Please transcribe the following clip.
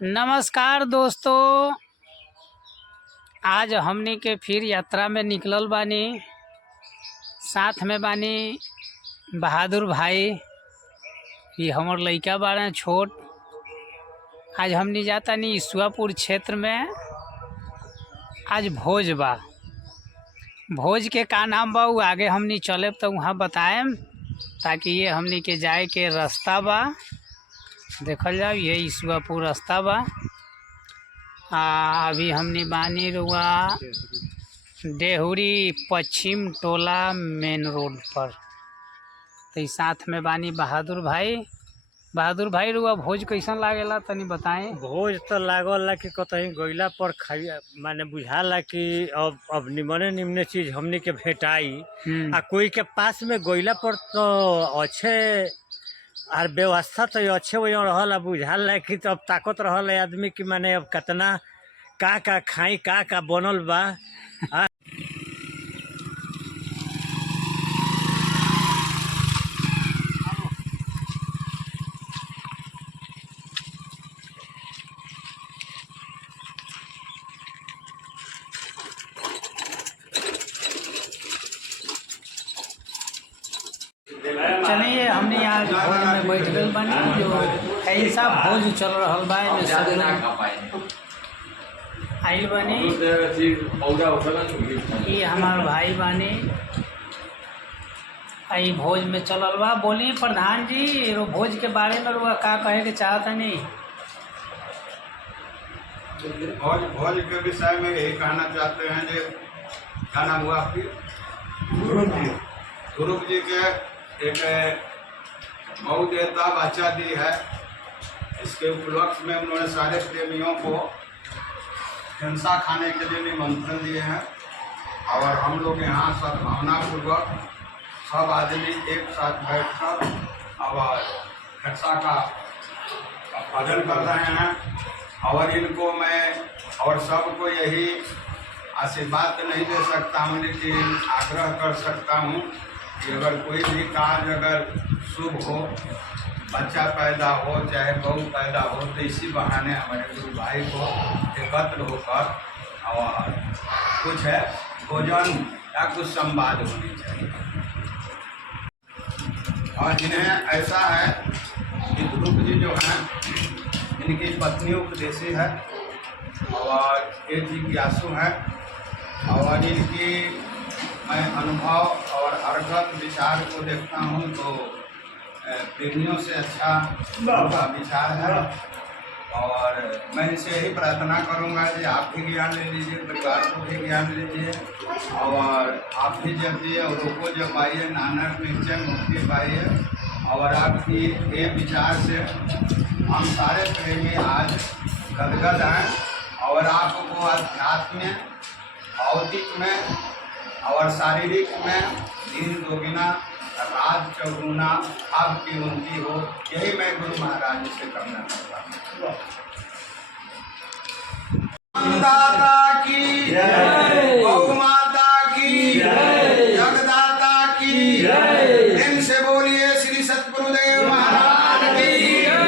नमस्कार दोस्तों, आज हमनी के फिर यात्रा में निकलल बानी। साथ में बानी बहादुर भाई, ये हमर लइका बाड़े छोट। आज हमनी जातानी ईश्वापुर क्षेत्र में। आज भोज बा। भोज के का नाम बा वो आगे हमनी चले तो वहाँ बताएम, ताकि ये हमनी के जाए के रास्ता बा। देखल जाओ, ये ईश्वापुर रास्ता बा। अभी हमनी बानी रुआ डेहुरी पश्चिम टोला मेन रोड पर। तो साथ में बानी बहादुर भाई। बहादुर भाई रुआ भोज कैसन लागेला तनी बताएं। भोज तो लागल कि कतहीं गइला पर खाई माने बुझाला कि अब निमने निमने चीज हमनी के भेटाई। आ कोई के पास में गइला पर तो अच्छे और व्यवस्था तो अच्छे वही रहल। बुझाला कि तो अब ताकत रहल आदमी कि माने अब कितना का खाई का बनल बा। चलिए हमने यहाँ भोज में बैठ गए बानी। जो ऐसा भोज चल रहा बा, सब आइल बानी। ये हमार भाई बानी, आई भोज में चलल बा। बोली प्रधान जी, रो भोज के बारे में रुआ का कहे के चाहता नहीं। भोज के विषय में यही कहना चाहते हैं जो क्या नाम हुआ आपकी? गुरु जी के एक बहुदेवता बच्चा दी है। इसके उपलक्ष्य में उन्होंने सारे प्रेमियों को हिंसा खाने के लिए निमंत्रण दिए हैं। और हम लोग यहाँ सद्भावनापूर्वक सब आदमी एक साथ बैठकर और हिंसा का भजन कर रहे हैं। और इनको मैं और सबको यही आशीर्वाद तो नहीं दे सकता हूँ, लेकिन आग्रह कर सकता हूँ कि अगर कोई भी कार्य अगर शुभ हो, बच्चा पैदा हो चाहे बहू पैदा हो, तो इसी बहाने हमारे गुरु भाई को एकत्र होकर और कुछ है भोजन या कुछ संवाद होनी चाहिए। और इन्हें ऐसा है कि ध्रुव जी जो हैं, इनकी पत्नी उपदेशी है और ये जिज्ञासु है। और इनकी मैं अनुभव और हरकत विचार को देखता हूँ तो प्रेमियों से अच्छा उनका विचार है। और मैं इनसे यही प्रार्थना करूँगा कि आप भी ज्ञान ले लीजिए, परिवार को भी ज्ञान लीजिए। और आप भी जब दिए और को जब पाइए, नानक निश्चय मुक्ति पाइए। और आपकी ये विचार से हम सारे प्रेमी आज गदगद हैं। और आपको अध्यात्म, भौतिक में और शारीरिक में दिन दोगुना रात चौगुना आपकी उन्नति हो, यही मैं गुरु महाराज से करना चाहता हूँ। दाता की जय, गौ माता की जय, जगदाता की जय। दिन से बोलिए श्री सतगुरुदेव महाराज की जय।